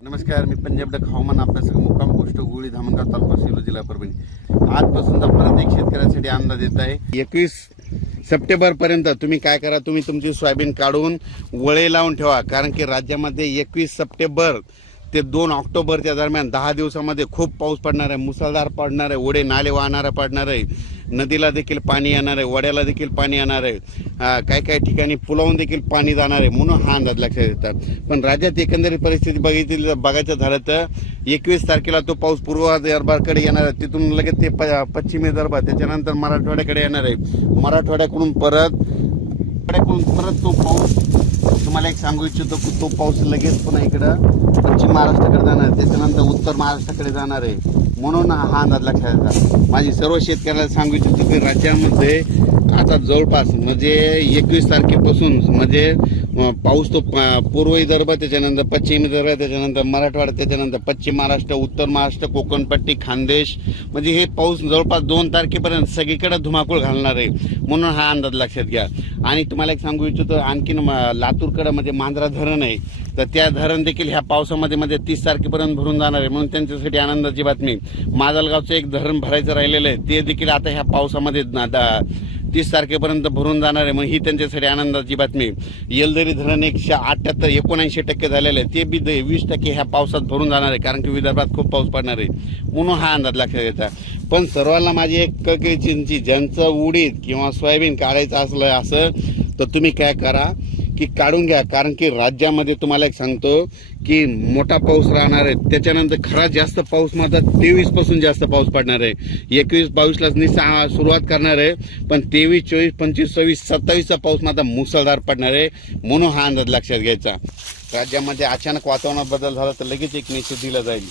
नमस्कार मी पंजाब डक हवामान अभ्यासक मुक्काम पोस्ट गुळी धामणगाव तालुका सेलू जिल्हा परभणी. आजपासून परत एक शेतकऱ्यांसाठी अंदाज येत आहे. एकवीस सप्टेंबर पर्यंत तुम्ही काय करा तुम्ही तुमची सोयाबीन काढून वळे लावून ठेवा कारण की राज्यामध्ये एकवीस सप्टेंबर ते दोन ऑक्टोबरच्या दरम्यान दहा दिवसामध्ये खूप पाऊस पडणार आहे मुसळधार पडणार आहे ओढे नाले वाहणारा पडणार आहे नदीला देखील पाणी येणार आहे वड्याला देखील पाणी येणार आहे काही काही ठिकाणी पुलावून देखील पाणी जाणार आहे म्हणून हा अंदाज लक्षात येतात पण राज्यात एकंदरीत परिस्थिती बघितली बघायचं झालं तर एकवीस तारखेला तो पाऊस पूर्व दरबारकडे येणार आहे. तिथून लगेच ते प- पश्चिमे दरबार त्याच्यानंतर मराठवाड्याकडे येणार आहे. मराठवाड्याकडून परत मराठवाड्याकडून परत तो पाऊस तुम्हाला एक सांगू इच्छितो की तो पाऊस लगेच पुन्हा इकडं पश्चिम महाराष्ट्राकडे जाणार आहे त्याच्यानंतर उत्तर महाराष्ट्राकडे जाणार आहे. म्हणून हा अंदाज लक्षात येतात माझी सर्व शेतकऱ्याला सांगू इच्छितो की राज्यामध्ये आता जवळपास म्हणजे एकवीस तारखेपासून म्हणजे पाऊस तो पूर्व विदर्भ त्याच्यानंतर पश्चिम विदर्भ त्याच्यानंतर मराठवाडा त्याच्यानंतर पश्चिम महाराष्ट्र उत्तर महाराष्ट्र कोकणपट्टी खानदेश. म्हणजे हे पाऊस जवळपास दोन तारखेपर्यंत सगळीकडे धुमाकूळ घालणार आहे. म्हणून हा अंदाज लक्षात घ्या. आणि तुम्हाला एक सांगू इच्छितो आणखीन म- लातूरकडे म्हणजे मांजरा धरण आहे. तर त्या धरण देखील ह्या पावसामध्ये मध्ये तीस तारखेपर्यंत भरून जाणार आहे. म्हणून त्यांच्यासाठी आनंदाची बातमी. माजलगावचं एक धरण भरायचं राहिलेलं आहे. ते देखील आता ह्या पावसामध्ये दा- तीस तारखेपर्यंत भरून जाणार आहे. मग ही त्यांच्यासाठी आनंदाची बातमी येलदरी धरण एकशे अठ्ठ्याहत्तर एकोणऐंशी टक्के झालेलं आहे ते बी द- वीस टक्के ह्या पावसात भरून जाणार आहे. कारण की विदर्भात खूप पाऊस पडणार आहे. म्हणून हा अंदाज लक्षात घ्यायचा पण सर्वांना माझी एक चिंची ज्यांचं उडीद किंवा सोयाबीन काढायचं असलं असं तर तुम्ही काय करा. की काढून घ्या. कारण की राज्यामध्ये तुम्हाला एक सांगतो की मोठा पाऊस राहणार आहे. त्याच्यानंतर खरा जास्त पाऊस माझा तेवीसपासून जास्त पाऊस पडणार आहे. एकवीस बावीसलाच निसा सुरुवात करणार आहे. पण तेवीस चोवीस पंचवीस सव्वीस सत्तावीसचा पाऊस मात्र मुसळधार पडणार आहे. म्हणून हा अंदाज लक्षात घ्यायचा. राज्यामध्ये अचानक वातावरणात बदल झाला तर लगेच एक मेसेज दिला जाईल.